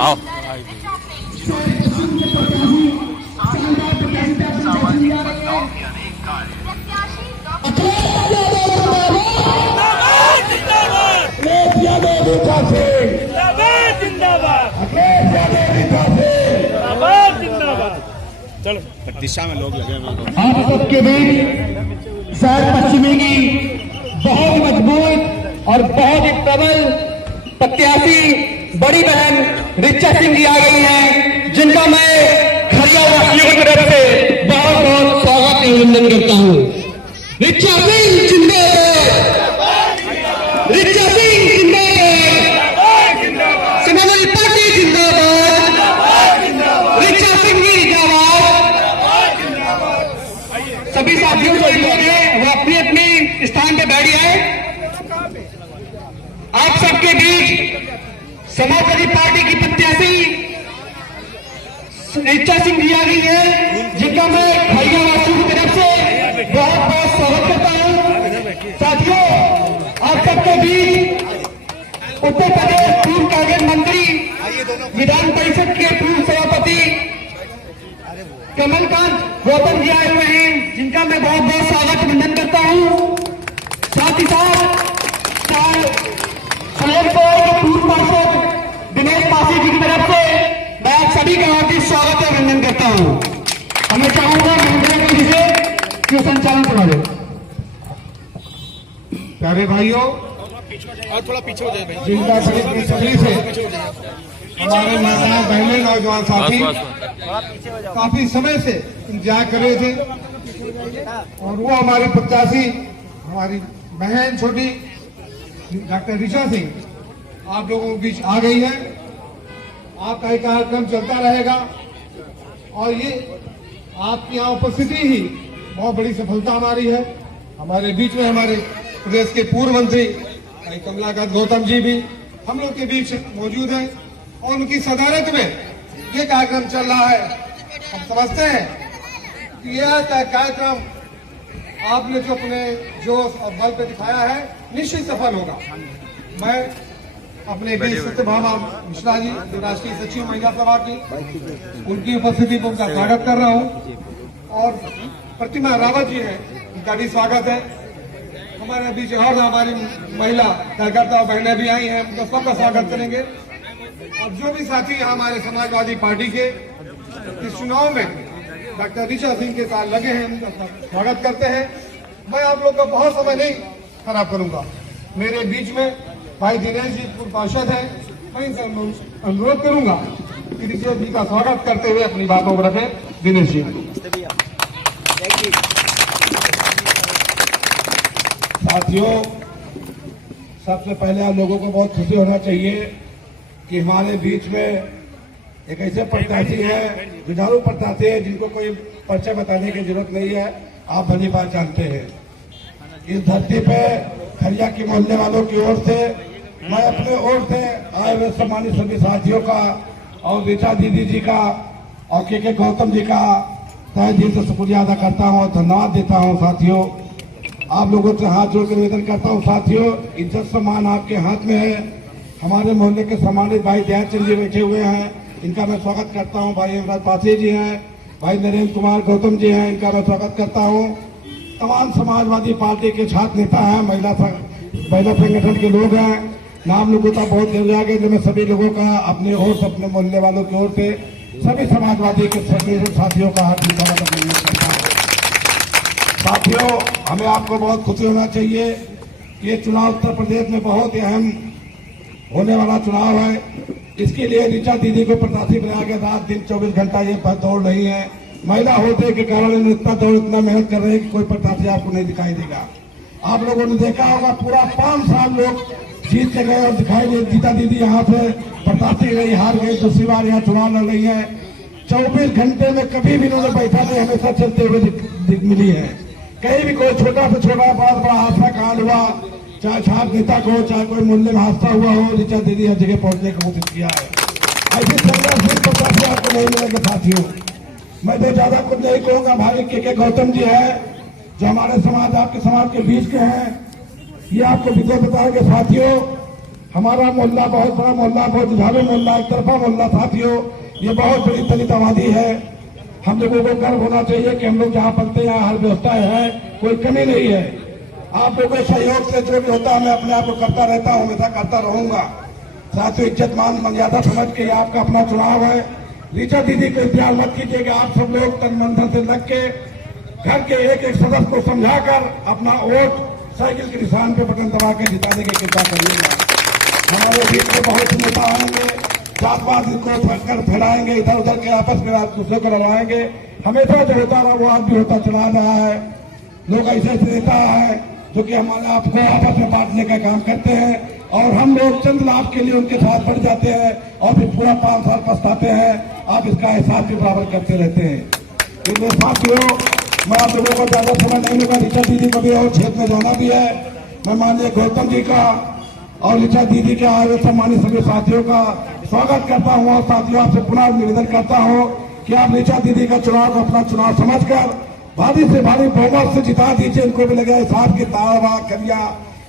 आओ चलो दिशा में लोग लगे हुए आप सबके बीच सर पश्चिमी की बहुत मजबूत और बहुत ही प्रबल प्रत्याशी बड़ी बहन रिचा सिंह जी आ गई हैं, जिनका मैं खरिया वासियों की तरफ से बहुत बहुत स्वागत अभिनंदन करता हूँ। रिचा सिंह जिंदाबाद, रिचा सिंह जिंदाबाद, समाजवादी पार्टी जिंदाबाद, रिचा सिंह जी जिंदाबाद। सभी साथियों को वो अपनी अपनी स्थान पे बैठ जाए। आप सबके बीच समाजवादी पार्टी की प्रत्याशी रिचा सिंह जी आ गई है, जिनका मैं खरिया वासियों की तरफ से बहुत बहुत स्वागत करता हूं। साथियों, आप सबके बीच उत्तर प्रदेश पूर्व कांग्रेस मंत्री, विधान परिषद के पूर्व सभापति कमलकांत गौतम जी आए हुए हैं, जिनका मैं बहुत बहुत स्वागत अभिनंदन करता हूं। साथ ही साथ पूर्व पार्षद दिनेश पासी जी की तरफ से मैं आप सभी का हार्दिक स्वागत और अभिनंदन करता हूं। हमें चाहूंगा महोदय जी से क्यों संचालन करवाए। प्यारे भाइयों, और थोड़ा पीछे हो जाए, जिनका बड़ी बेसब्री से हमारे माताएं बहनें नौजवान साथी काफी समय से इंतजार कर रहे थे, और वो हमारी प्रत्याशी हमारी बहन छोटी डॉक्टर रिचा सिंह आप लोगों के बीच आ गई है। आपका ये कार्यक्रम चलता रहेगा, और ये आपकी यहाँ उपस्थिति ही बहुत बड़ी सफलता हमारी है। हमारे बीच में हमारे प्रदेश के पूर्व मंत्री भाई कमलाकांत गौतम जी भी हम लोग के बीच मौजूद हैं, और उनकी सदारत में ये कार्यक्रम चल रहा है। हम समझते हैं कि यह कार्यक्रम आपने जो अपने जोश और बल पे दिखाया है निश्चित सफल होगा। मैं अपने बीच सत्यभामा मिश्रा जी, जो राष्ट्रीय सचिव महिला सभा की, उनकी उपस्थिति में उनका स्वागत कर रहा हूं, और प्रतिमा रावत जी है, उनका भी स्वागत है। हमारे बीच और हमारी महिला कार्यकर्ता बहनें भी आई हैं, उनका सबका स्वागत करेंगे। और जो भी साथी हमारे समाजवादी पार्टी के इस चुनाव में डॉक्टर रिचा सिंह के साथ लगे हैं, उनका स्वागत करते हैं। मैं आप लोग का बहुत समय नहीं खराब करूंगा। मेरे बीच में भाई दिनेश जी पूर्व पार्षद है, मैं इनसे अनुरोध करूंगा कि रिचा जी का स्वागत करते हुए अपनी बातों को रखें। दिनेश जी। साथियों, सबसे पहले आप लोगों को बहुत खुशी होना चाहिए कि हमारे बीच में एक ऐसे प्रत्याशी है, जुझारू प्रत्याशी है, जिनको कोई परिचय बताने की जरूरत नहीं है, आप भली बात जानते हैं। इस धरती पे खरिया के मोहल्ले वालों की ओर से, मैं अपने ओर से आए हुए सम्मानित सभी साथियों का और रिचा दीदी जी का और के गौतम जी का तहे दिल से शुक्रिया अदा करता हूँ और धन्यवाद देता हूँ। साथियों, आप लोगों से हाथ जोड़ कर निवेदन करता हूँ। साथियों, इज्जत सम्मान आपके हाथ में है। हमारे मोहल्ले के सम्मानित भाई दयाचंद जी बैठे हुए हैं, इनका मैं स्वागत करता हूँ। भाई हेमराज पासी जी हैं, भाई नरेंद्र कुमार गौतम जी हैं, इनका मैं स्वागत करता हूँ। तमाम समाजवादी पार्टी के छात्र नेता हैं, महिला संगठन के लोग हैं, नाम लोगों का बहुत जरूरी आगे, जो मैं सभी लोगों का अपने ओर से, अपने मोहल्ले वालों की ओर से सभी समाजवादी के साथियों का हार्दिक स्वागत करता हूँ। साथियों, हमें आपको बहुत खुशी होना चाहिए। ये चुनाव उत्तर प्रदेश में बहुत ही अहम होने वाला चुनाव है। इसके लिए रिचा दीदी को प्रत्याशी बनाया गया। रात दिन 24 घंटा ये दौड़ रही है। महिला होने के कारण इतना दौड़, इतना मेहनत कर रहे हैं कि कोई प्रत्याशी आपको नहीं दिखाई देगा। आप लोगों ने देखा होगा, पूरा 5 साल लोग जीत के गए और दिखाई दे। गीता दीदी यहाँ से प्रत्याशी रही, हार गई, दूसरी बार यहाँ चुनाव लड़ रही है। 24 घंटे में कभी भी इन्होंने बैठा नहीं, हमेशा चलते हुए मिली है। कहीं भी कोई छोटा से छोटा बहुत बड़ा हादसा कांड हुआ, चाहे छात्र नेता को, चाहे कोई मोहल्ले में हादसा हुआ हो, रिचा दीदी हर जगह पहुंचने की कोशिश किया है। ऐसी संघर्षशील प्रत्याशी आपको नहीं मिलेंगे। साथियों, मैं तो ज्यादा कुछ नहीं कहूंगा। भाई के गौतम जी है, जो हमारे समाज, आपके समाज के बीच के हैं, ये आपको विजय बताएंगे। साथियों, हमारा मोहल्ला बहुत बड़ा मोहल्ला, बहुत जुझारू मोहल्ला, एक तरफा मोहल्ला साथियों, ये बहुत बड़ी दलित आबादी है। हम लोगों को गर्व होना चाहिए कि हम लोग जहाँ पलते हैं यहाँ हर व्यवस्था है, कोई कमी नहीं है। आप लोगों के सहयोग से जो भी होता है मैं अपने आप को करता रहता हूँ, हमेशा करता रहूंगा। साथियों, इज्जत मान मर्यादा समझ के ये आपका अपना चुनाव है। ऋचा दीदी को इंतजार मत कीजिएगा। आप सब लोग तन मन धन से लग के घर के एक एक सदस्य को समझाकर अपना वोट साइकिल के निशान पे बटन दबा के जिताने की कृपा करिएगा। हमारे बीच में बहुत से नेता आएंगे, जात पात को फैलाएंगे, इधर उधर के आपस में दूसरे को लड़वाएंगे। हमेशा जो होता रहा वो आज भी होता चला रहा है। लोग ऐसे ऐसे नेता है जो कि हमारे आपको आपस में बांटने का काम करते हैं और हम लोग चंद लाभ के लिए उनके साथ बढ़ जाते हैं और फिर पूरा 5 साल पछताते हैं। आप इसका एहसास भी बराबर करते रहते हैं। इसलिए साथियों, मैं आप लोगों को ज्यादा समय नहीं लूंगा। ऋचा दीदी को भी और क्षेत्र में जाना भी है। मैं माननीय गौतम जी का और ऋचा दीदी के आए हुए सम्मानित सभी साथियों का स्वागत करता हूं और साथियों आपसे पुनः निवेदन करता हूं कि आप ऋचा दीदी का चुनाव को अपना चुनाव समझकर भारी से भारी बहुमत से जिता दीजिए। इनको भी लगे साथ के तारवा करिया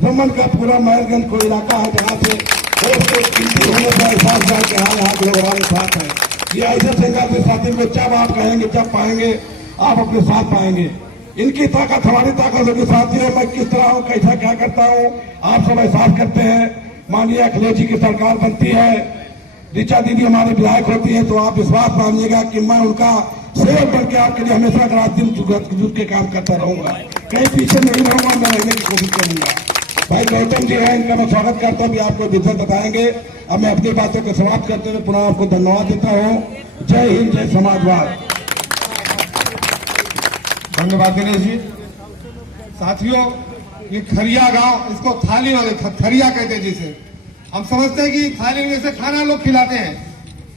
रमन का पूरा महरगंज कोई इलाका है जहाँ से गिनती होने का एहसास जाए कि हाँ यहाँ के लोग हमारे साथ हैं। ये ऐसे संघर्ष के साथी को जब आप कहेंगे जब पाएंगे आप अपने साथ पाएंगे। इनकी ताकत हमारी ताकत होगी साथियों। मैं किस तरह हूँ, कैसा क्या करता हूँ, आप सब एहसास करते हैं। माननीय अखिलेश जी की सरकार बनती है, ऋचा दीदी हमारी विधायक होती है, तो आप विश्वास मानिएगा कि मैं उनका सेवक बन के आपके लिए हमेशा रात दिन जुट के काम करता रहूंगा। कहीं पीछे नहीं रहूंगा, मैं रहने की कोशिश करूंगा। भाई गौतम जी हैं, इनका मैं स्वागत करता हूँ, आपको विजय बताएंगे। अब मैं अपनी बातों को समाप्त करते हुए पुनः आपको धन्यवाद देता हूँ। जय हिंद, जय समाजवाद। धन्यवाद दिनेश जी। साथियों, ये खरिया गांव, इसको थाली वाले खरिया कहते हैं जिसे हम समझते हैं कि थाली में से खाना लोग खिलाते हैं,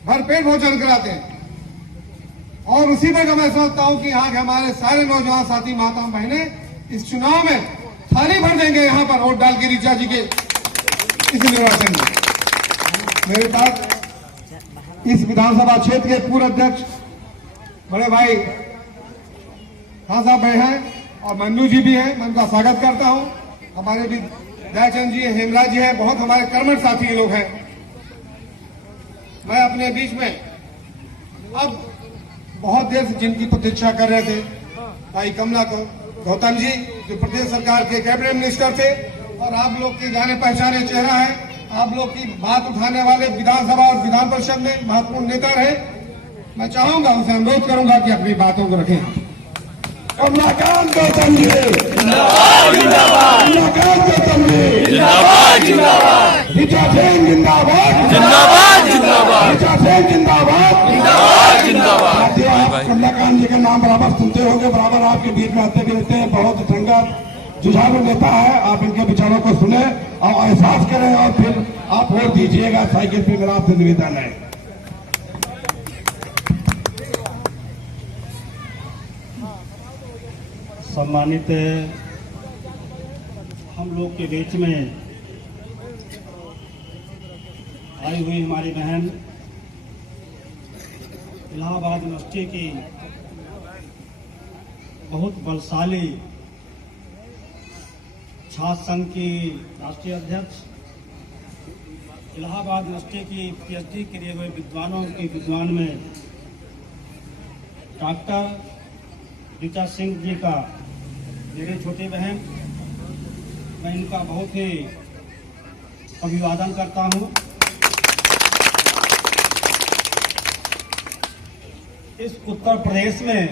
भरपेट भोजन कराते हैं। और उसी पर मैं समझता हूं कि आज हमारे सारे नौजवान साथी माताओं बहनें इस चुनाव में थाली भर देंगे यहाँ पर वोट डाल के ऋचा जी के इस निर्वाचन में। मेरे साथ इस विधानसभा क्षेत्र के पूर्व अध्यक्ष बड़े भाई खान साहब भाई हैं और मंजू जी भी हैं, मैं उनका स्वागत करता हूं। हमारे भी दयाचंद जी, हेमराज जी हैं, बहुत हमारे कर्मठ साथी लोग हैं। मैं अपने बीच में अब बहुत देर से जिनकी प्रतीक्षा कर रहे थे, भाई कमला गौतम जी जो प्रदेश सरकार के कैबिनेट मिनिस्टर थे और आप लोग के जाने पहचाने चेहरा है, आप लोग की बात उठाने वाले विधानसभा और विधान परिषद में महत्वपूर्ण नेता रहे। मैं चाहूंगा, उनसे अनुरोध करूंगा कि अपनी बातों को रखें। कमलाकांत गौतम जी जिंदाबाद, कमलाकांत गौतम जी जिंदाबाद, ऋचा सिंह जिंदाबाद, ऋचा सिंह जिंदाबाद। कमलाकांत जी का नाम बराबर सुनते होंगे, बराबर आपके बीच में आते भी रहते हैं। बहुत संगत जुझारू नेता है। आप इनके विचारों को सुने और एहसास करें और फिर आप वोट दीजिएगा। साइकिल पे मेरा आपसे निवेदन है। सम्मानित हम लोग के बीच में आई हुई हमारी बहन इलाहाबाद यूनिवर्सिटी की बहुत बलशाली छात्र संघ की राष्ट्रीय अध्यक्ष, इलाहाबाद यूनिवर्सिटी की पीएचडी किए हुए विद्वानों की विद्वान में डॉक्टर ऋचा सिंह जी का मेरी छोटी बहन, मैं इनका बहुत ही अभिवादन करता हूं। इस उत्तर प्रदेश में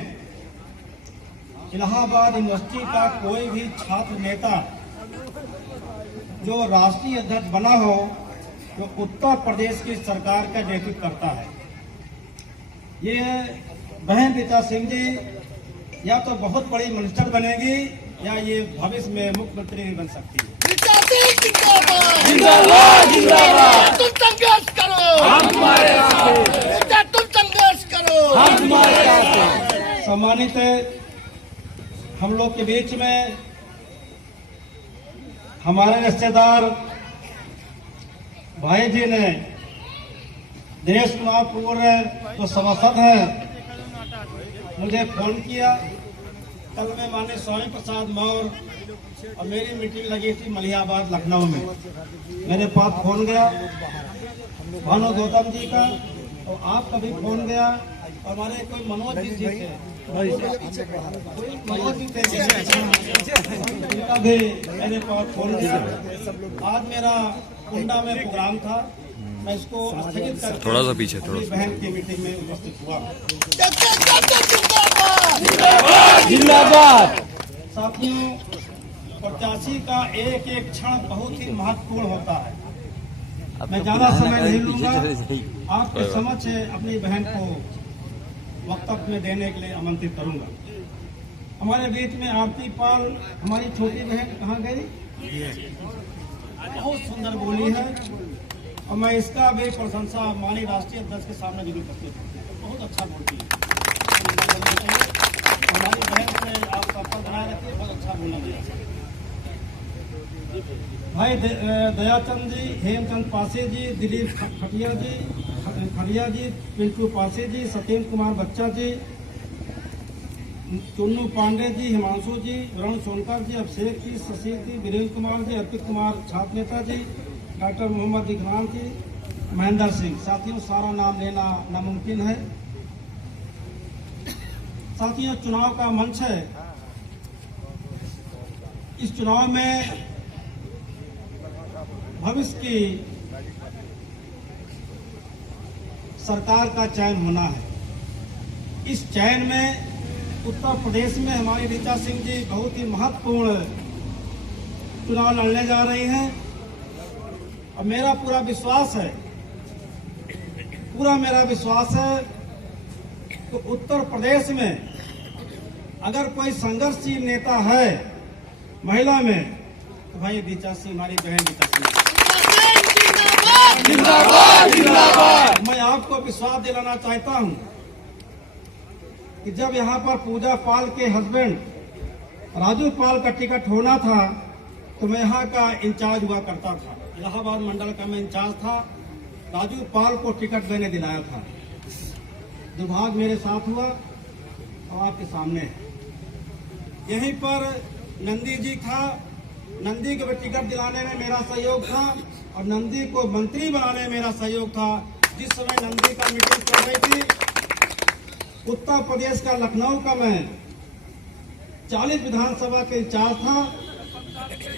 इलाहाबाद यूनिवर्सिटी का कोई भी छात्र नेता जो राष्ट्रीय अध्यक्ष बना हो, वो उत्तर प्रदेश की सरकार का नेतृत्व करता है। ये बहन ऋचा सिंह जी या तो बहुत बड़ी मिनिस्टर बनेगी या ये भविष्य में मुख्यमंत्री भी बन सकती है। ऋचा सिंह जिंदाबाद, जिंदाबाद, जिंदाबाद। तुम संघर्ष करो, हम तुम्हारे साथ हैं। ऋचा तुम संघर्ष करो, हम तुम्हारे साथ हैं। सम्मानित हम लोग के बीच में हमारे रिश्तेदार भाई जी ने दिनेश कुमार पूर्व जो सभासद हैं मुझे फोन किया। कल मैं माननीय स्वामी प्रसाद मौर्य और मेरी मीटिंग लगी थी मलिहाबाद लखनऊ में। मेरे पास फोन गया भानु गौतम जी का, और आपका भी फोन गया, और हमारे कोई मनोज जी थे, मनोज जी थे, उनका भी मेरे पास फोन गया। आज मेरा कुंडा में प्रोग्राम था, मैं इसको स्थगित करके थोड़ा सा पीछे, थोड़ा सा। बहन की मीटिंग में उपस्थित हुआ। जिंदाबाद। साथियों, प्रत्याशी का एक एक क्षण बहुत ही महत्वपूर्ण होता है। मैं ज्यादा समय नहीं लूंगा, आपके समक्ष अपनी बहन को वक्तव्य में देने के लिए आमंत्रित करूंगा। हमारे बीच में आरती पाल, हमारी छोटी बहन कहाँ गई? बहुत सुंदर बोली है, और मैं इसका भी प्रशंसा माननीय राष्ट्रीय अध्यक्ष के सामने जरूर करती हूँ। बहुत अच्छा बोलती है हमारी बहन से, आप सबका बनाए रखिए, बहुत अच्छा बोलना चाहिए। भाई दयाचंद जी, हेमचंद पासे जी, दिलीप खड़िया जी, पिंटू पासे जी, सत्येंद्र कुमार बच्चा जी, चुन्नू पांडे जी, हिमांशु जी, वरुण सोनकर जी, अभिषेक जी, शशि जी, वीरेंद्र कुमार जी, अर्पित कुमार छात्र नेता जी, डॉक्टर मोहम्मद इकराम जी, महेंद्र सिंह। साथियों, सारा नाम लेना नामुमकिन है। साथियों, चुनाव का मंच है। इस चुनाव में भविष्य की सरकार का चयन होना है। इस चयन में उत्तर प्रदेश में हमारी ऋचा सिंह जी बहुत ही महत्वपूर्ण चुनाव लड़ने जा रही हैं, और मेरा पूरा विश्वास है कि उत्तर प्रदेश में अगर कोई संघर्षशील नेता है महिला में, तो भाई ऋचा सिंह, हमारी बहन ऋचा सिंह। मैं आपको विश्वास दिलाना चाहता हूं कि जब यहां पर पूजा पाल के हस्बैंड राजू पाल का टिकट होना था, तो मैं यहां का इंचार्ज हुआ करता था। इलाहाबाद मंडल का मैं इंचार्ज था। राजू पाल को टिकट मैंने दिलाया था। दुर्भाग्य मेरे साथ हुआ, और आपके सामने है। यहीं पर नंदी जी था, नंदी को टिकट दिलाने में मेरा सहयोग था, और नंदी को मंत्री बनाने में मेरा सहयोग था। जिस समय नंदी का मीटिंग चल रही थी, उत्तर प्रदेश का लखनऊ का मैं 40 विधानसभा के इंचार्ज था,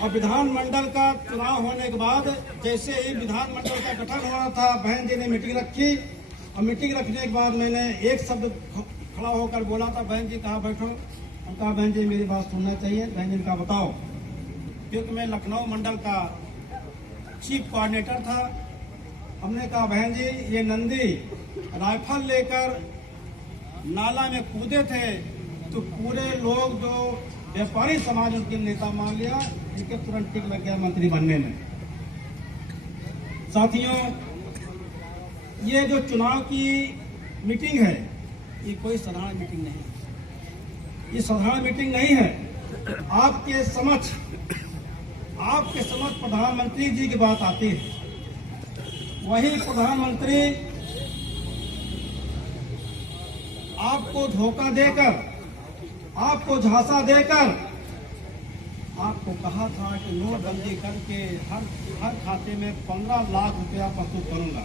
और विधानमंडल का चुनाव होने के बाद जैसे ही विधानमंडल का गठन हो रहा था, बहन जी ने मीटिंग रखी, और मीटिंग रखने के बाद मैंने एक शब्द खड़ा होकर बोला था, बहन जी कहाँ बैठो? हम कहा बहन जी मेरी बात सुनना चाहिए। बहन जी ने कहा बताओ, क्योंकि मैं लखनऊ मंडल का चीफ कोऑर्डिनेटर था। हमने कहा बहन जी, ये नंदी राइफल लेकर नाला में कूदे थे, तो पूरे लोग जो व्यापारी समाज उनके नेता मान लिया, इनके तुरंत टिक लग गया मंत्री बनने में। साथियों, ये जो चुनाव की मीटिंग है, ये कोई साधारण मीटिंग नहीं है। ये साधारण मीटिंग नहीं है। आपके समक्ष प्रधानमंत्री जी की बात आती है। वही प्रधानमंत्री आपको धोखा देकर, आपको झांसा देकर, आपको कहा था कि नोटबंदी करके हर खाते में 15 लाख रुपया प्रस्तुत करूंगा।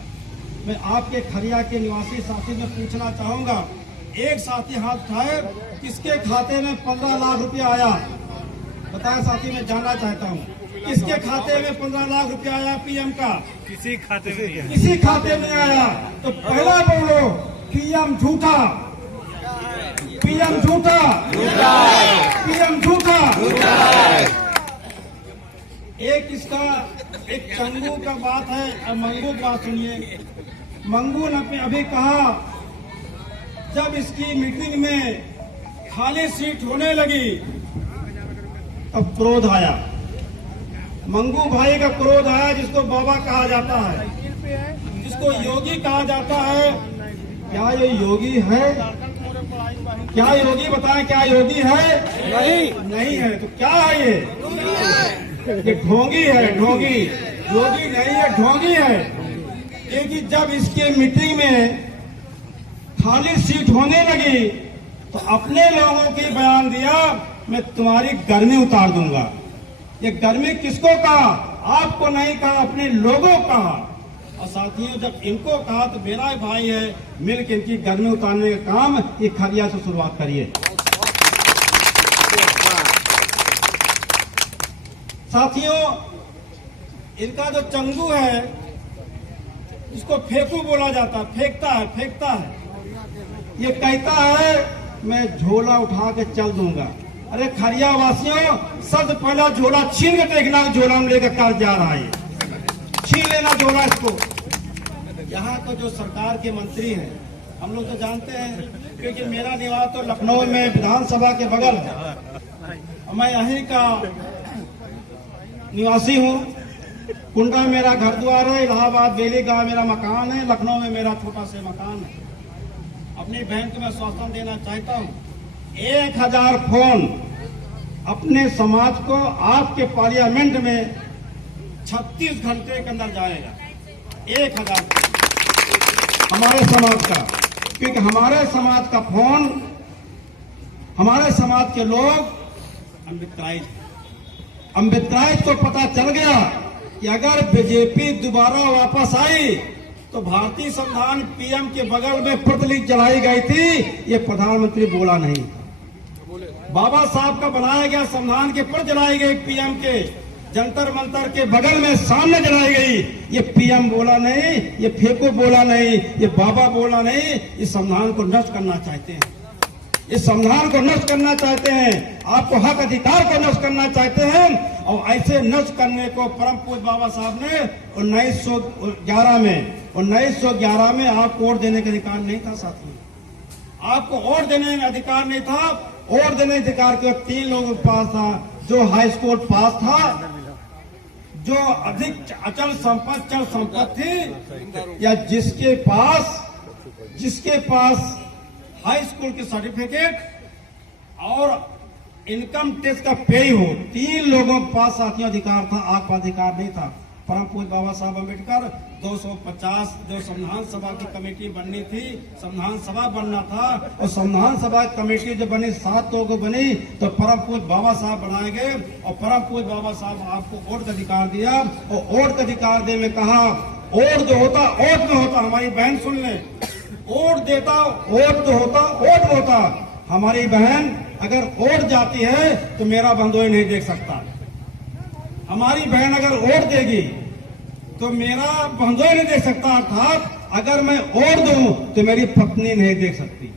मैं आपके खरिया के निवासी साथी में पूछना चाहूंगा, एक साथी हाथ उठाए, किसके खाते में 15 लाख रुपया आया? बताएं साथी, मैं जानना चाहता हूं, किसके खाते में 15 लाख रुपया आया पीएम का? किसी खाते में आया। तो पहला बोलो, पीएम झूठा, पीएम झूठा, पीएम झूठा। एक इसका एक चंगू का बात है, और मंगू की बात सुनिए। मंगू ने अभी कहा, जब इसकी मीटिंग में खाली सीट होने लगी तब क्रोध आया। मंगू भाई का क्रोध आया, जिसको बाबा कहा जाता है, जिसको योगी कहा जाता है। क्या ये योगी है? क्या योगी? बताएं, क्या योगी है? नहीं है। तो क्या है ये ढोंगी है, ढोंगी। योगी नहीं है, ढोंगी है। क्योंकि जब इसके मीटिंग में खाली सीट होने लगी, तो अपने लोगों के बयान दिया, मैं तुम्हारी गर्मी उतार दूंगा। ये गर्मी किसको कहा? आपको नहीं कहा, अपने लोगों को कहा। और साथियों, जब इनको कहा तो मेरा भाई है, मिलकर इनकी गर्मी उतारने का काम ये खरिया से शुरुआत करिए। साथियों, इनका जो चंगू है, इसको फेंकू बोला जाता, फेंकता है। ये कहता है मैं झोला उठा के चल दूंगा। अरे खरिया वासियों, सबसे पहला झोला छीन के देखना, झोला में लेकर कर जा रहा है, छीन लेना झोला इसको। यहाँ तो जो सरकार के मंत्री हैं, हम लोग तो जानते हैं, क्योंकि मेरा निवास तो लखनऊ में विधानसभा के बगल है। मैं यहीं का निवासी हूँ। कुंडा मेरा घर द्वार है, इलाहाबाद बेली गांव मेरा मकान है, लखनऊ में मेरा छोटा सा मकान है। अपनी बहन को मैं आश्वासन देना चाहता हूँ, 1000 फोन अपने समाज को आपके पार्लियामेंट में 36 घंटे के अंदर जाएगा। 1000 हमारे समाज का, क्योंकि हमारे समाज का फोन, हमारे समाज के लोग अम्बेडकराइज को पता चल गया कि अगर बीजेपी दोबारा वापस आई तो भारतीय संविधान पीएम के बगल में प्रतिलिपि जलाई गई थी, ये प्रधानमंत्री बोला नहीं। बाबा साहब का बनाया गया संविधान के पर जलाई गई, पीएम के जंतर मंतर के बगल में सामने जलाई गई, ये पीएम बोला नहीं, ये फेंको बोला नहीं, ये बाबा बोला नहीं। इस संविधान को नष्ट करना चाहते हैं, इस संविधान को नष्ट करना चाहते हैं, आपको हक अधिकार को नष्ट करना चाहते हैं। और ऐसे नष्ट करने को परम पूज्य बाबा साहब ने 1911 में आपको वोट देने का अधिकार नहीं था साथियों, आपको वोट देने का अधिकार नहीं था। वोट देने का अधिकार केवल 3 लोगों के पास था, जो हाई स्कूल पास था, जो अधिक अचल संपत्ति चल संपत्ति थी, या जिसके पास हाई स्कूल के सर्टिफिकेट और इनकम टैक्स का पे हो। 3 लोगों के पास साथियों अधिकार था, आपका अधिकार नहीं था। परम पूज्य बाबा साहब अम्बेडकर 250 जो संविधान सभा की कमेटी बननी थी, संविधान सभा बनना था, और संविधान सभा की कमेटी जो बनी 7 लोगों बनी, तो परम पूज्य बाबा साहब बनाए गए। और परम पूज्य बाबा साहब आपको वोट का अधिकार दिया, और वोट का अधिकार दे में कहा वोट जो होता वोट में होता। हमारी बहन सुन ले, वोट देता वोट जो होता वोट में होता। हमारी बहन अगर वोट जाती है तो मेरा बंधुए नहीं देख सकता, हमारी बहन अगर वोट देगी तो मेरा बंधुए नहीं देख सकता। अर्थात अगर मैं वोट दूं तो मेरी पत्नी नहीं देख सकती,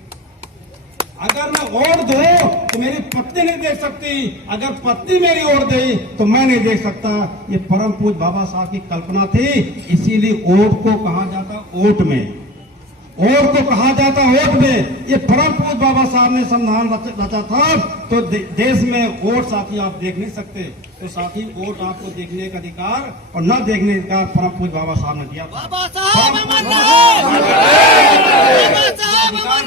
अगर मैं वोट दूं तो मेरी पत्नी नहीं देख सकती, अगर पत्नी मेरी वोट दे तो मैं नहीं देख सकता। ये परम पूज्य बाबा साहब की कल्पना थी, इसीलिए वोट को कहा जाता वोट में, वोट को कहा जाता वोट में। ये परम पूज्य बाबा साहब ने संविधान रचा था, तो देश में वोट साथी आप देख नहीं सकते, तो साथी वोट आपको देखने का अधिकार और न देखने का अधिकार परम पूज्य बाबा साहब ने दिया था। बाबा साहब अमर रहे, बाबा साहब अमर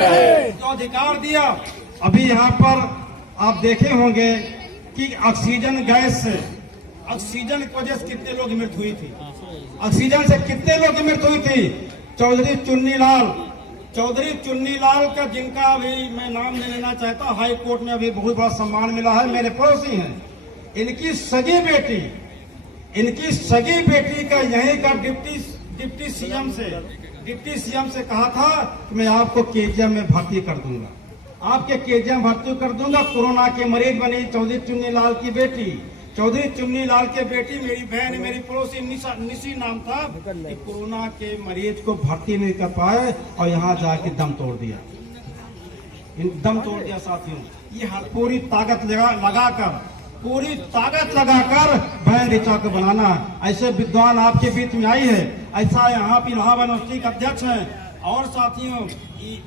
रहे। जो अधिकार दिया, अभी यहाँ पर आप देखे होंगे कि ऑक्सीजन गैस से, ऑक्सीजन की वजह से कितने लोग की मृत्यु हुई थी, ऑक्सीजन से कितने लोग की मृत्यु हुई थी। चौधरी चुन्नी लाल का, जिनका अभी मैं नाम नहीं लेना चाहता, हाई कोर्ट में अभी बहुत बड़ा सम्मान मिला है, मेरे पड़ोसी हैं। इनकी सगी बेटी का यहीं का डिप्टी सीएम से कहा था कि मैं आपको केजीएम में भर्ती कर दूंगा, आपके केजीएम भर्ती कर दूंगा। कोरोना के मरीज बनी चौधरी चुन्नी लाल की बेटी, चौधरी चुन्नी लाल के बेटी, मेरी बहन, मेरी पड़ोसी निशी नाम था, कि कोरोना के मरीज को भर्ती नहीं कर पाए और यहाँ जाके दम तोड़ दिया, साथियों। ये पूरी ताकत लगाकर बहन ऋचा को बनाना, ऐसे विद्वान आपके बीच में आई है, ऐसा यहाँ पे इलाहाबाद यूनिवर्सिटी के अध्यक्ष हैं। और साथियों,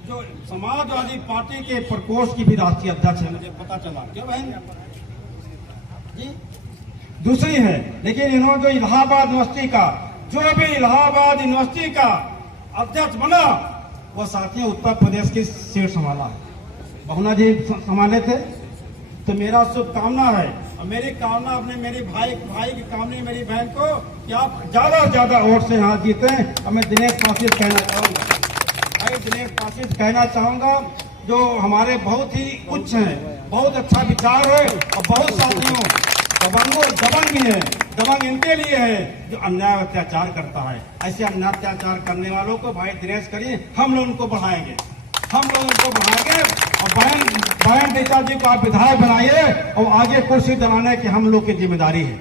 जो समाजवादी पार्टी के प्रकोष्ठ की भी राष्ट्रीय अध्यक्ष है, मुझे पता चला, क्यों बहन जी दूसरी है। लेकिन इन्होंने जो इलाहाबाद यूनिवर्सिटी का अध्यक्ष बना, वो साथियों उत्तर प्रदेश की सीट संभाला है, बहुना जी संभाले थे। तो मेरा शुभकामना है, और मेरी कामना अपने मेरे भाई की कामना मेरी बहन को, कि आप ज्यादा से ज्यादा वोट से यहाँ जीते। और मैं दिनेश पासीस कहना चाहूंगा, जो हमारे बहुत ही उच्च हैं, बहुत अच्छा विचार है और बहुत साथियों दबंग भी है। दबंग इनके लिए है जो अन्याय अत्याचार करता है। ऐसे अन्याय अत्याचार करने वालों को भाई दिनेश करिए, हम लोग उनको बढ़ाएंगे, और बहन ऋचा जी को आप विधायक बनाइए और आगे कुर्सी दिलाने की हम लोग की जिम्मेदारी है।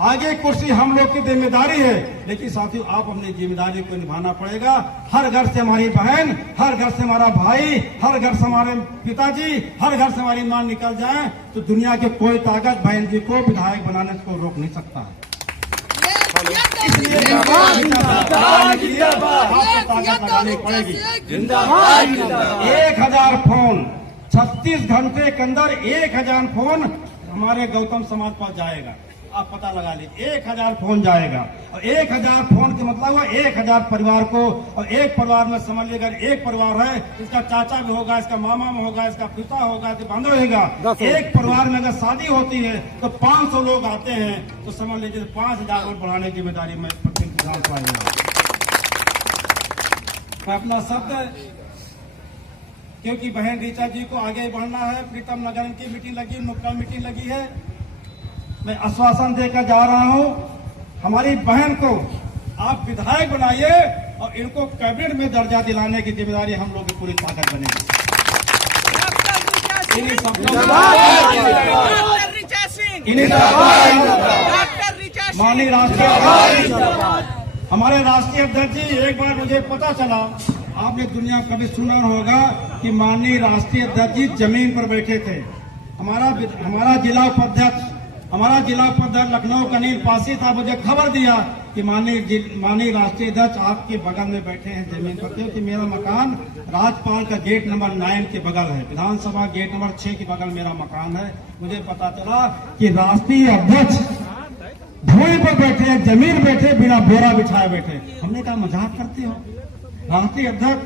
आगे कुर्सी हम लोग की जिम्मेदारी है, लेकिन साथियों आप अपनी जिम्मेदारी को निभाना पड़ेगा। हर घर से हमारी बहन, हर घर से हमारा भाई, हर घर से हमारे पिताजी, हर घर से हमारी मां निकल जाए तो दुनिया की कोई ताकत बहन जी को विधायक बनाने को रोक नहीं सकता है। इसलिए आपको ताकत लगानी पड़ेगी। 1000 फोन 36 घंटे के अंदर 1000 फोन हमारे गौतम समाज पर जाएगा। आप पता लगा लीजिए, 1000 फोन जाएगा और 1000 फोन के मतलब हुआ 1000 परिवार को। और एक परिवार में समझ लीजिए, अगर एक परिवार है, इसका चाचा भी होगा, इसका मामा में होगा, इसका पिता होगा, बांधव होगा। एक परिवार में अगर शादी होती है तो 500 लोग आते हैं, तो समझ लीजिए 5000 वोट बढ़ाने की जिम्मेदारी में मैं अपना शब्द, क्योंकि बहन ऋचा जी को आगे बढ़ना है। प्रीतम नगर की मीटिंग लगी, नुक्कड़ मीटिंग लगी है। मैं आश्वासन देकर जा रहा हूं, हमारी बहन को आप विधायक बनाइए और इनको कैबिनेट में दर्जा दिलाने की जिम्मेदारी हम लोग की पूरी ताकत बनेगी। माननीय राष्ट्रीय हमारे राष्ट्रीय अध्यक्ष जी, एक बार मुझे पता चला, आपने दुनिया कभी सुना होगा कि माननीय राष्ट्रीय अध्यक्ष जी जमीन पर बैठे थे। हमारा जिला उपाध्यक्ष लखनऊ का नील पासी था, मुझे खबर दिया कि माननीय राष्ट्रीय अध्यक्ष आपके बगल में बैठे हैं जमीन पर, क्योंकि मेरा मकान राजपाल का गेट नंबर 9 के बगल है, विधानसभा गेट नंबर 6 के बगल मेरा मकान है। मुझे पता चला कि राष्ट्रीय अध्यक्ष भूमि पर बैठे हैं, जमीन बैठे, बिना बोरा बिछाए बैठे। हमने कहा मजाक करते हो? राष्ट्रीय अध्यक्ष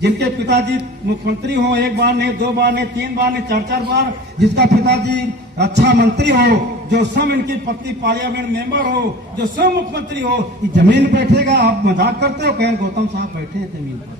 जिनके पिताजी मुख्यमंत्री हो, 1 बार नहीं, 2 बार नहीं, 3 बार नहीं, 4 बार, जिसका पिताजी रक्षा मंत्री हो, जो स्वयं इनकी पत्नी पार्लियामेंट मेंबर हो, जो स्वयं मुख्यमंत्री हो, जमीन बैठेगा? आप मजाक करते हो? कहें गौतम साहब बैठे हैं जमीन पर।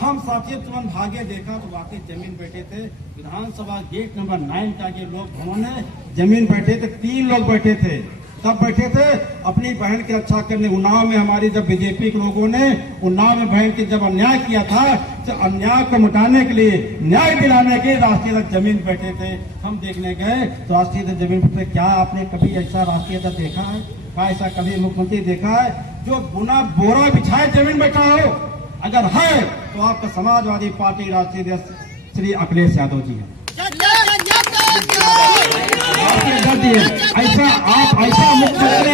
हम साथियों तुरंत भागे, देखा तो वाकई जमीन बैठे थे। विधानसभा गेट नंबर 9 का ये लोग भवन है, जमीन बैठे थे। 3 लोग बैठे थे, तब बैठे थे अपनी बहन की रक्षा करने। उन्नाव में हमारी जब बीजेपी के लोगों ने उन्नाव में बहन की जब अन्याय किया था, तो अन्याय को मिटाने के लिए, न्याय दिलाने के राष्ट्रीय अध्यक्ष जमीन बैठे थे। हम देखने गए तो राष्ट्रीय अध्यक्ष जमीन पर। क्या आपने कभी ऐसा राष्ट्रीय अध्यक्ष देखा है? क्या ऐसा कभी मुख्यमंत्री देखा है जो बिना बोरा बिछाए जमीन बैठा हो? अगर है तो आपका समाजवादी पार्टी राष्ट्रीय अध्यक्ष श्री अखिलेश यादव जी है। ऐसा मुख्यमंत्री,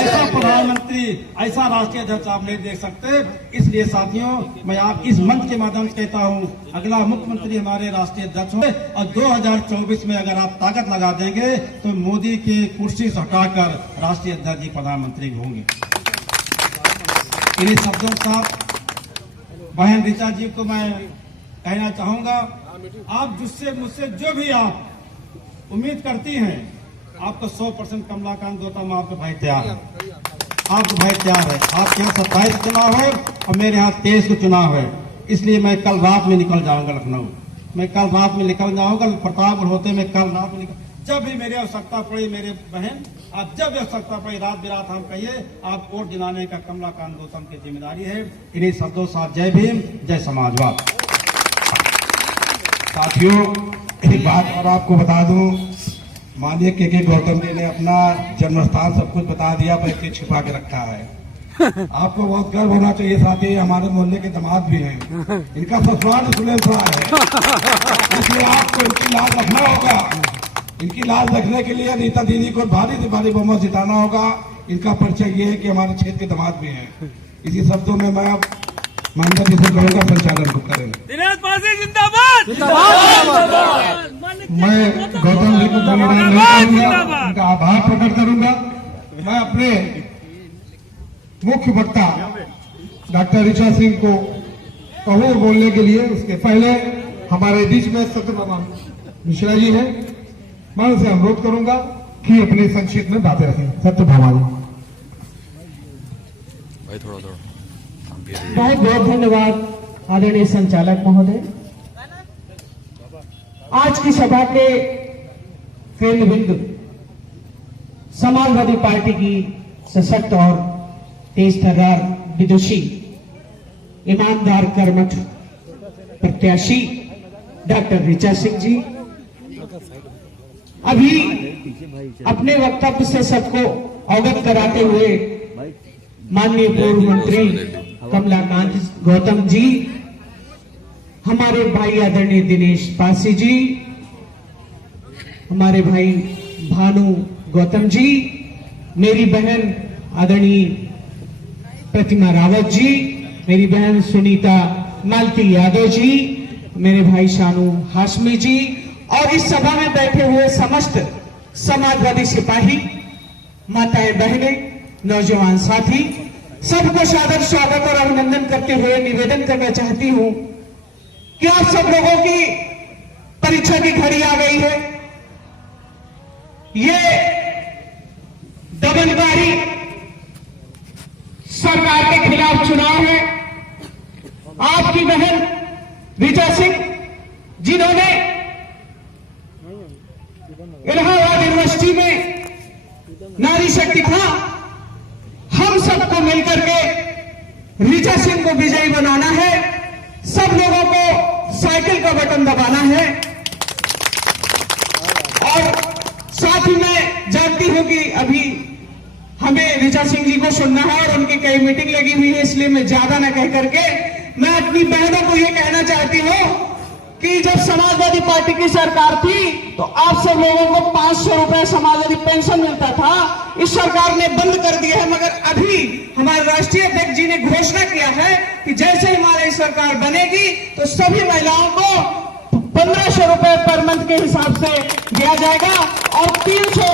ऐसा प्रधानमंत्री, ऐसा राष्ट्रीय अध्यक्ष आप नहीं देख सकते। इसलिए साथियों, मैं आप इस मंच के माध्यम से कहता हूं, अगला मुख्यमंत्री हमारे राष्ट्रीय अध्यक्ष हो और 2024 में अगर आप ताकत लगा देंगे तो मोदी की कुर्सी से हटाकर राष्ट्रीय अध्यक्ष जी प्रधानमंत्री होंगे। इन्हीं शब्दों के साथ बहन ऋचा जी को मैं कहना चाहूंगा, आप जिससे मुझसे जो भी आप उम्मीद करती हैं, आपको 100% कमलाकांत गौतम आपके भाई तैयार है। आपके भाई तैयार है। आपके यहाँ 27 चुनाव है और मेरे यहाँ 23 को चुनाव है। इसलिए मैं कल रात में निकल जाऊंगा लखनऊ। मैं कल रात में निकल जाऊंगा, प्रतापगढ़ होते मैं कल रात में निकल। जब भी मेरी आवश्यकता पड़ी, मेरे बहन, आप जब भी आवश्यकता पड़ी, रात बिरात हम कहिए, आप वोट दिलाने का कमलाकांत गौतम की जिम्मेदारी है। इन्हीं शब्दों साथ जय भीम, जय समाजवाद। साथियों, एक बात और आपको बता दूं, माननीय के गौतम जी ने अपना जन्म स्थान सब कुछ बता दिया, पर एक छिपा के रखा है। आपको बहुत गर्व होना चाहिए। साथ ही हमारे मोहल्ले के दामाद भी हैं, इनका ससुराल सुलेमसराय है, इसलिए आपको इनकी लाज रखना होगा। इनकी लाज रखने के लिए नीता दीदी को भारी से भारी बहुमत जिताना होगा। इनका परिचय ये है कि हमारे क्षेत्र के दामाद भी हैं। इसी शब्दों में मैं अब महेंद्र जी से कहूँगा संचालन को करें। दिनेश पासी जिंदाबाद। मैं गौतम जी को धन्यवाद नहीं करूंगा, उनका आभार प्रकट करूंगा। मैं अपने मुख्य वक्ता डॉक्टर ऋचा सिंह को कहूँ बोलने के लिए, उसके पहले हमारे बीच में सत्यभामा मिश्रा जी हैं, मैं उनसे अनुरोध करूंगा कि अपने संक्षिप्त में बातें रखें। सत्यभामा जी। बहुत बहुत धन्यवाद आदरणीय संचालक महोदय। की सभा के केंद्र बिंदु समाजवादी पार्टी की सशक्त और तेज तर्रार विदुषी ईमानदार कर्मठ प्रत्याशी डॉक्टर ऋचा सिंह जी अभी अपने वक्तव्य से सबको अवगत कराते हुए माननीय पूर्व मंत्री कमलाकांत गौतम जी, हमारे भाई आदरणीय दिनेश पासी जी, हमारे भाई भानु गौतम जी, मेरी बहन आदरणीय प्रतिमा रावत जी, मेरी बहन सुनीता मालती यादव जी, मेरे भाई शानू हाशमी जी और इस सभा में बैठे हुए समस्त समाजवादी सिपाही, माताएं बहनें, नौजवान साथी, सबको सादर स्वागत और अभिनंदन करते हुए निवेदन करना चाहती हूं कि आप सब लोगों की परीक्षा की घड़ी आ गई है। ये दमनकारी सरकार के खिलाफ चुनाव है। आपकी बहन ऋचा सिंह, जिन्होंने इलाहाबाद यूनिवर्सिटी में नारी शक्ति था, हम सबको मिलकर के ऋचा सिंह को विजयी बनाना है। सब लोगों को साइकिल का बटन दबाना है। और साथ ही मैं जानती हूं कि अभी हमें ऋचा सिंह जी को सुनना है और उनकी कई मीटिंग लगी हुई है, इसलिए मैं ज्यादा न कह करके मैं अपनी बहनों को यह कहना चाहती हूं कि जब समाजवादी पार्टी की सरकार थी तो आप सब लोगों को 500 रुपए समाजवादी पेंशन मिलता था। इस सरकार ने बंद कर दिया है, मगर अभी हमारे राष्ट्रीय अध्यक्ष जी ने घोषणा किया है कि जैसे हमारी सरकार बनेगी तो सभी महिलाओं को 1500 रुपए पर मंथ के हिसाब से दिया जाएगा और 300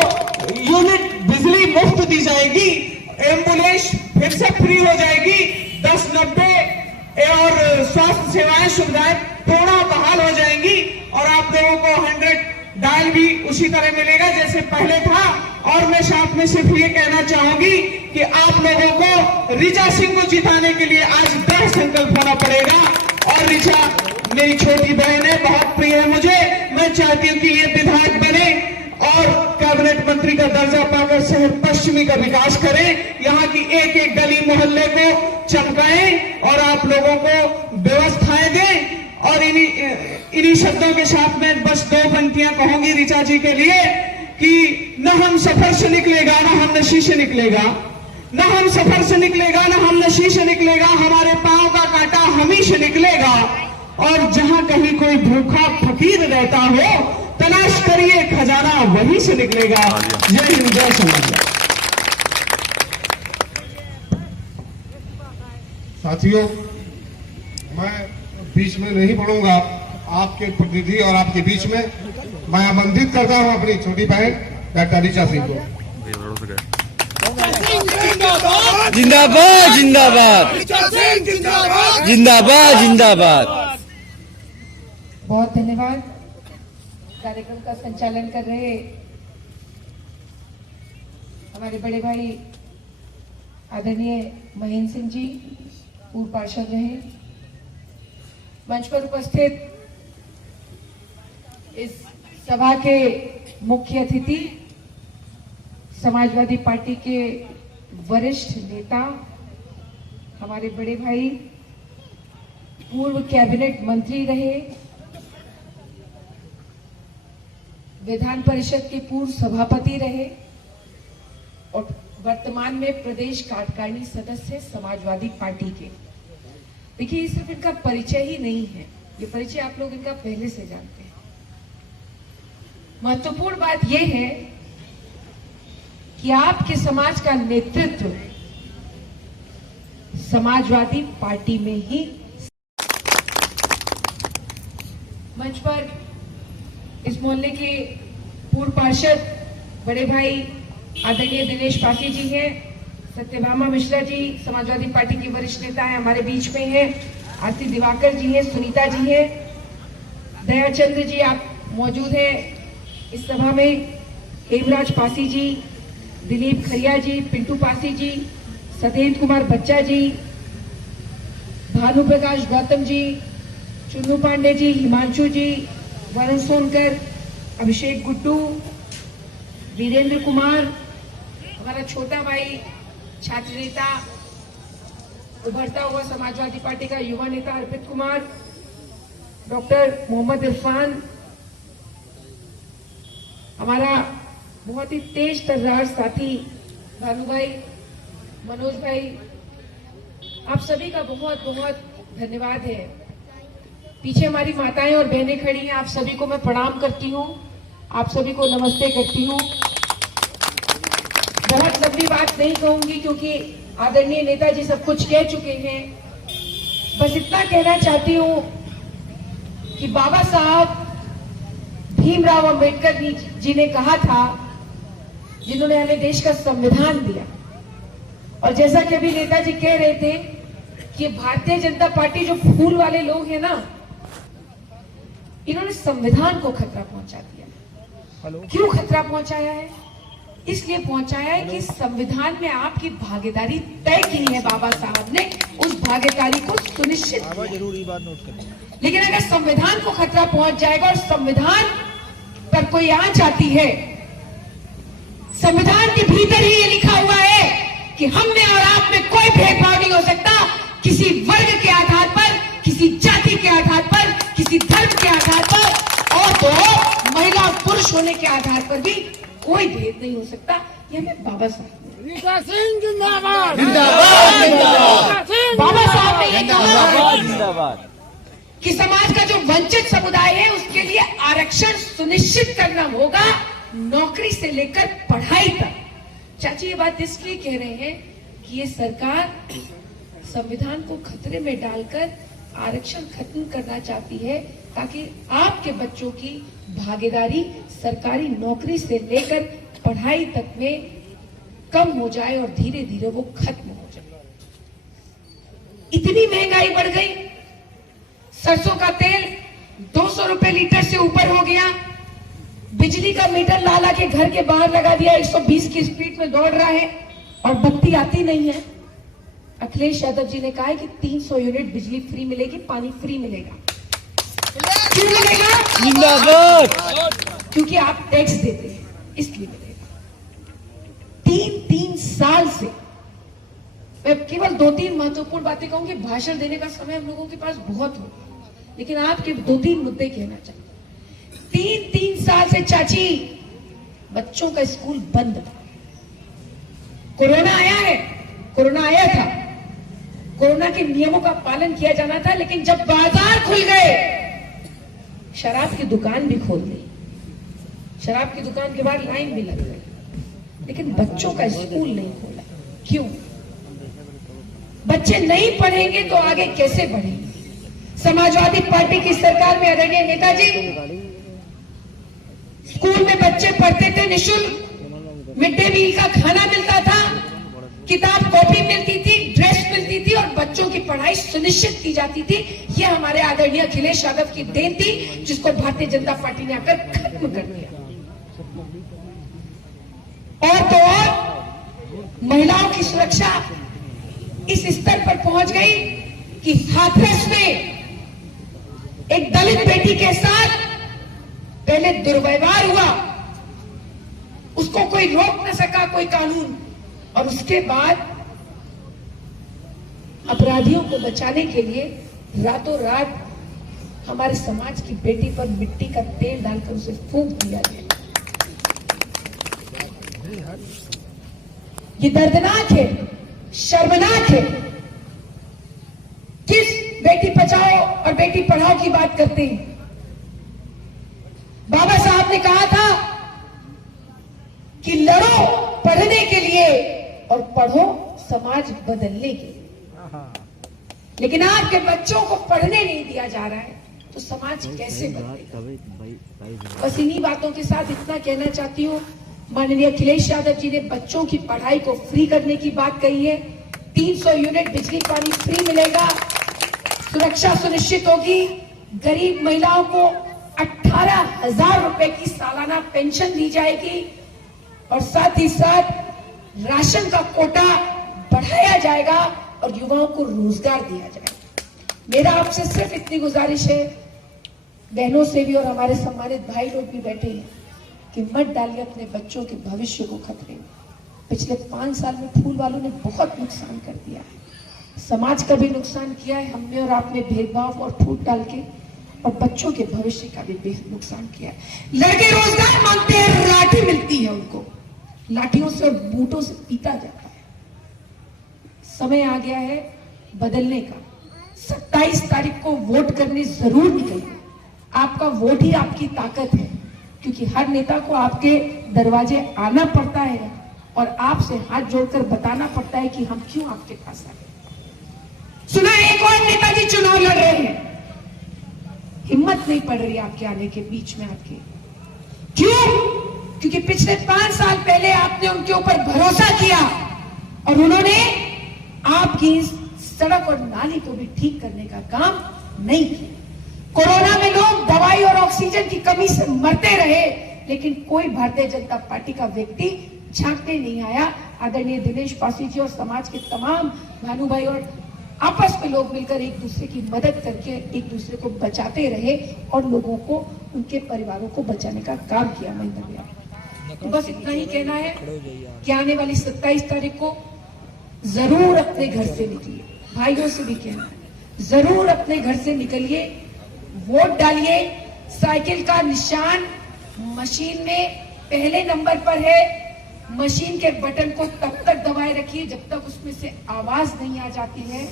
यूनिट बिजली मुफ्त दी जाएगी। एम्बुलेंस फिर से फ्री हो जाएगी। 10-90 और स्वास्थ्य सेवाएं सुविधाएं पूर्ण बहाल हो जाएंगी और आप लोगों को 100 डायल भी उसी तरह मिलेगा जैसे पहले था। और मैं साथ में सिर्फ ये कहना चाहूंगी कि आप लोगों को ऋचा सिंह को जिताने के लिए आज दृढ़ संकल्प होना पड़ेगा। और ऋचा मेरी छोटी बहन है, बहुत प्रिय है मुझे। मैं चाहती हूँ कि ये विधायक बने और कैबिनेट मंत्री का दर्जा पाकर शहर पश्चिमी का विकास करें, यहाँ की एक एक गली मोहल्ले को चमकाएं और आप लोगों को व्यवस्थाएं दें। और इन्हीं शब्दों के साथ में बस 2 पंक्तियां कहूंगी ऋचा जी के लिए कि न हम सफर से निकलेगा न हम नशी से निकलेगा, न हम सफर से निकलेगा न हम नशी से निकलेगा, हमारे पांव का कांटा हम ही से निकलेगा। और जहां कहीं कोई भूखा फकीर रहता हो तलाश करिए खजाना वहीं से निकलेगा। जय हिंद, जय समाज। साथियों, मैं बीच में नहीं पढ़ूंगा, आपके प्रतिनिधि और आपके बीच में मैं आमंत्रित करता हूं अपनी छोटी बहन डॉक्टर ऋचा सिंह को। जिंदाबाद जिंदाबाद जिंदाबाद जिंदाबाद। बहुत धन्यवाद। कार्यक्रम का संचालन कर रहे हमारे बड़े भाई आदरणीय महेंद्र सिंह जी, पूर्व पार्षद रहे। मंच पर उपस्थित इस सभा के मुख्य अतिथि, समाजवादी पार्टी के वरिष्ठ नेता, हमारे बड़े भाई, पूर्व कैबिनेट मंत्री रहे, विधान परिषद के पूर्व सभापति रहे और वर्तमान में प्रदेश कार्यकारिणी सदस्य समाजवादी पार्टी के। देखिए, ये सिर्फ इनका परिचय ही नहीं है, ये परिचय आप लोग इनका पहले से जानते हैं। महत्वपूर्ण बात यह है कि आपके समाज का नेतृत्व समाजवादी पार्टी में ही। मंच पर इस मोहल्ले के पूर्व पार्षद बड़े भाई आदरणीय दिनेश पासी जी हैं, सत्यभामा मिश्रा जी समाजवादी पार्टी की वरिष्ठ नेता है, हमारे बीच में हैं, आरती दिवाकर जी हैं, सुनीता जी हैं, दयाचंद्र जी आप मौजूद हैं इस सभा में, हेमराज पासी जी, दिलीप खरिया जी, पिंटू पासी जी, सतेंद्र कुमार बच्चा जी, भानु प्रकाश गौतम जी, चुन्नू पांडे जी, हिमांशु जी, वरुण सोनकर, अभिषेक गुड्डू, वीरेंद्र कुमार, हमारा छोटा भाई छात्र नेता, उभरता हुआ समाजवादी पार्टी का युवा नेता अर्पित कुमार, डॉक्टर मोहम्मद इरफान, हमारा बहुत ही तेज तर्रार साथी भानु भाई, मनोज भाई, आप सभी का बहुत बहुत धन्यवाद है। पीछे हमारी माताएं और बहनें खड़ी हैं, आप सभी को मैं प्रणाम करती हूँ, आप सभी को नमस्ते करती हूँ। बहुत लंबी बात नहीं कहूंगी क्योंकि आदरणीय नेताजी सब कुछ कह चुके हैं। बस इतना कहना चाहती हूँ कि बाबा साहब भीमराव अंबेडकर जी ने कहा था, जिन्होंने हमें देश का संविधान दिया, और जैसा कि अभी नेताजी कह रहे थे कि भारतीय जनता पार्टी जो फूल वाले लोग हैं ना, इन्होंने संविधान को खतरा पहुंचा दिया। क्यों खतरा पहुंचाया है? इसलिए पहुंचाया है कि संविधान में आपकी भागीदारी तय की है बाबा साहब ने, उस भागीदारी को सुनिश्चित किया। लेकिन अगर संविधान को खतरा पहुंच जाएगा और संविधान पर कोई आंच आती है, संविधान के भीतर ही ये लिखा हुआ है कि हम में और आप में कोई भेदभाव नहीं हो सकता, किसी वर्ग के आधार पर, किसी जाति के आधार पर, किसी धर्म के आधार पर, और तो महिला और पुरुष होने के आधार पर भी कोई भेद नहीं हो सकता। ये हमें बाबा साहब जिंदाबाद बाबा साहब ने ये कहा कि समाज का जो वंचित समुदाय है उसके लिए आरक्षण सुनिश्चित करना होगा, नौकरी से लेकर पढ़ाई तक। चाची ये बात इसलिए कह रहे हैं कि ये सरकार संविधान को खतरे में डालकर आरक्षण खत्म करना चाहती है, ताकि आपके बच्चों की भागीदारी सरकारी नौकरी से लेकर पढ़ाई तक में कम हो जाए और धीरे धीरे वो खत्म हो जाए। इतनी महंगाई बढ़ गई, सरसों का तेल 200 रुपए लीटर से ऊपर हो गया, बिजली का मीटर लाला के घर के बाहर लगा दिया, 120 की स्पीड में दौड़ रहा है और बत्ती आती नहीं है। अखिलेश यादव जी ने कहा है कि 300 यूनिट बिजली फ्री मिलेगी, पानी फ्री मिलेगा। क्यों मिलेगा? क्योंकि आप टैक्स देते हैं, इसलिए मिलेगा। 3 साल से मैं केवल 2-3 महत्वपूर्ण बातें कहूंगी, भाषण देने का समय हम लोगों के पास बहुत होगा, लेकिन आपके 2-3 मुद्दे कहना चाहते। 3 साल से चाची बच्चों का स्कूल बंद था। कोरोना आया है, कोरोना आया था, कोरोना के नियमों का पालन किया जाना था, लेकिन जब बाजार खुल गए, शराब की दुकान भी खोल दी, शराब की दुकान के बाहर लाइन भी लग गई, लेकिन बच्चों का स्कूल नहीं खोला। क्यों? बच्चे नहीं पढ़ेंगे तो आगे कैसे बढ़ेंगे? समाजवादी पार्टी की सरकार में आदरणीय नेताजी स्कूल में बच्चे पढ़ते थे, निःशुल्क मिड डे मील का खाना मिलता था, किताब कॉपी मिलती थी, ड्रेस मिलती थी और बच्चों की पढ़ाई सुनिश्चित की जाती थी। यह हमारे आदरणीय अखिलेश यादव की देन थी, जिसको भारतीय जनता पार्टी ने आकर खत्म कर दिया। और तो और महिलाओं की सुरक्षा इस स्तर पर पहुंच गई कि हाथरस में एक दलित बेटी के साथ पहले दुर्व्यवहार हुआ, उसको कोई रोक न सका, कोई कानून, और उसके बाद अपराधियों को बचाने के लिए रातों रात हमारे समाज की बेटी पर मिट्टी का तेल डालकर उसे फूंक दिया गया। ये दर्दनाक है, शर्मनाक है। किस बेटी बचाओ और बेटी पढ़ाओ की बात करते हैं? बाबा साहब ने कहा था कि लड़ो पढ़ने के लिए और पढ़ो समाज बदलने के लिए, लेकिन आपके बच्चों को पढ़ने नहीं दिया जा रहा है, तो समाज कैसे बदलेगा? बस इन्हीं बातों के साथ इतना कहना चाहती हूँ, माननीय अखिलेश यादव जी ने बच्चों की पढ़ाई को फ्री करने की बात कही है। 300 यूनिट बिजली पानी फ्री मिलेगा, सुरक्षा सुनिश्चित होगी, गरीब महिलाओं को 18,000 रुपए की सालाना पेंशन दी जाएगी और साथ ही साथ राशन का कोटा बढ़ाया जाएगा और युवाओं को रोजगार दिया जाएगा। मेरा आपसे सिर्फ इतनी गुजारिश है, बहनों से भी और हमारे सम्मानित भाई लोग भी बैठे हैं कि मत डालिए अपने बच्चों के भविष्य को खतरे में। पिछले 5 साल में फूल वालों ने बहुत नुकसान कर दिया है, समाज का भी नुकसान किया है हमने और आपने भेदभाव और फूट डाल के, और बच्चों के भविष्य का भी बेहद नुकसान किया है। लड़के रोजगार मांगते हैं, लाठी मिलती है उनको, लाठियों से और बूटों से पीटा जाता है। समय आ गया है बदलने का। 27 तारीख को वोट करने जरूर निकलिए। आपका वोट ही आपकी ताकत है, क्योंकि हर नेता को आपके दरवाजे आना पड़ता है और आपसे हाथ जोड़कर बताना पड़ता है कि हम क्यों आपके पास आए। सुना एक और नेताजी चुनाव लड़ रहे हैं, हिम्मत नहीं पड़ रही आपके आने के बीच में आपके। क्यों? क्योंकि पिछले 5 साल पहले आपने उनके ऊपर भरोसा किया और उन्होंने आपकी सड़क और नाली को भी ठीक करने का काम नहीं किया। कोरोना में लोग दवाई और ऑक्सीजन की कमी से मरते रहे, लेकिन कोई भारतीय जनता पार्टी का व्यक्ति झांकने नहीं आया। आदरणीय दिनेश पासी जी और समाज के तमाम भानु भाई और आपस में लोग मिलकर एक दूसरे की मदद करके एक दूसरे को बचाते रहे और लोगों को, उनके परिवारों को बचाने का काम किया महेंद्र भैया। तो बस इतना ही कहना है कि आने वाली 27 तारीख को जरूर अपने घर से निकलिए। भाइयों से भी कहना है, जरूर अपने घर से निकलिए, वोट डालिए। साइकिल का निशान मशीन में पहले नंबर पर है। मशीन के बटन को तब तक दबाए रखिए जब तक उसमें से आवाज नहीं आ जाती है।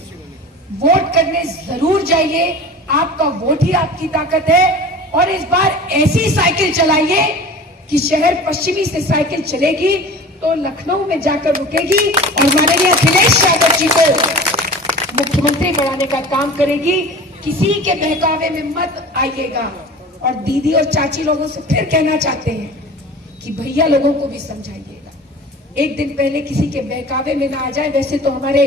वोट करने जरूर जाइए, आपका वोट ही आपकी ताकत है। और इस बार ऐसी साइकिल चलाइए कि शहर पश्चिमी से साइकिल चलेगी तो लखनऊ में जाकर रुकेगी और माननीय अखिलेश यादव जी को मुख्यमंत्री बनाने का काम करेगी। किसी के बहकावे में मत आइएगा। और दीदी और चाची लोगों से फिर कहना चाहते हैं कि भैया लोगों को भी समझाइएगा, एक दिन पहले किसी के बहकावे में ना आ जाए। वैसे तो हमारे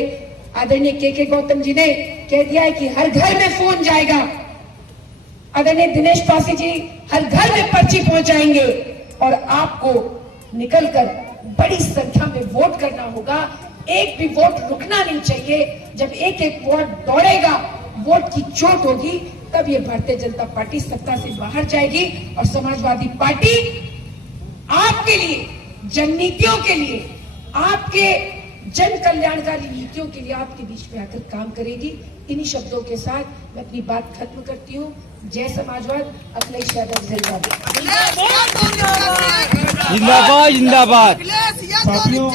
आदरणीय के गौतम जी ने कह दिया है कि हर घर में फोन जाएगा। आदरणीय दिनेश पासी जी हर घर में पर्ची पहुंचाएंगे और आपको निकलकर बड़ी संख्या में वोट करना होगा। एक भी वोट रुकना नहीं चाहिए। जब एक एक वोट दौड़ेगा, वोट की चोट होगी, तब ये भारतीय जनता पार्टी सत्ता से बाहर जाएगी और समाजवादी पार्टी आपके लिए, जननीतियों के लिए, आपके जन कल्याणकारी नीतियों के लिए आपके बीच में आकर काम करेगी। इन्हीं शब्दों के साथ मैं अपनी बात खत्म करती हूँ। जय समाजवाद, अखिलेश यादव जिंदाबाद। जिंदाबाद जिंदाबाद साथियों,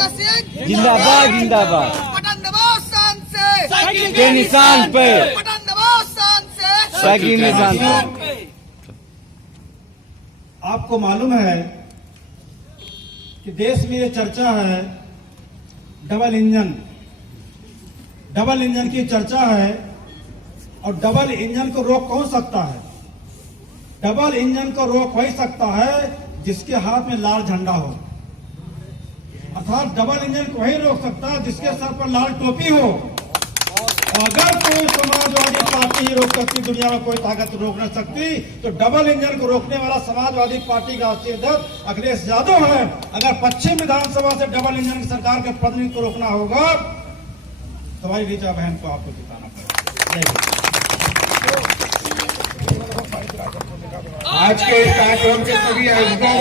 जिंदाबाद जिंदाबाद बटन दबाओ शान से, के निशान पे, बटन दबाओ शान से। साइकिल के निशान पे। आपको मालूम है कि देश में ये चर्चा है डबल इंजन की चर्चा है। और डबल इंजन को रोक कौन सकता है? डबल इंजन को रोक वही सकता है जिसके हाथ में लाल झंडा हो। अर्थात डबल इंजन को वही रोक सकता है जिसके सर पर लाल टोपी हो। अगर कोई समाजवादी पार्टी ही रोक सकती, दुनिया में कोई ताकत रोक नहीं सकती, तो डबल इंजन को रोकने वाला समाजवादी पार्टी का राष्ट्रीय अध्यक्ष अखिलेश यादव है। अगर पश्चिम विधानसभा से डबल इंजन की सरकार के प्रतिनिधि को रोकना होगा तो भाई रीचा बहन को आपको जिताना पड़ेगा। आज के इस कार्यक्रम के सभी आयोजकों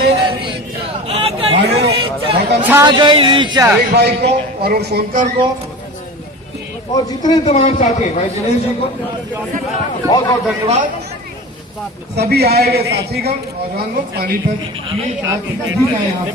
को, छा गई रीचा भाई को, अरुण सोनकर को और जितने तमाम साथी भाई दिनेश जी को बहुत बहुत धन्यवाद। सभी आए हुए साथीगण नौजवान लोग पानी पर भी आए यहाँ पे।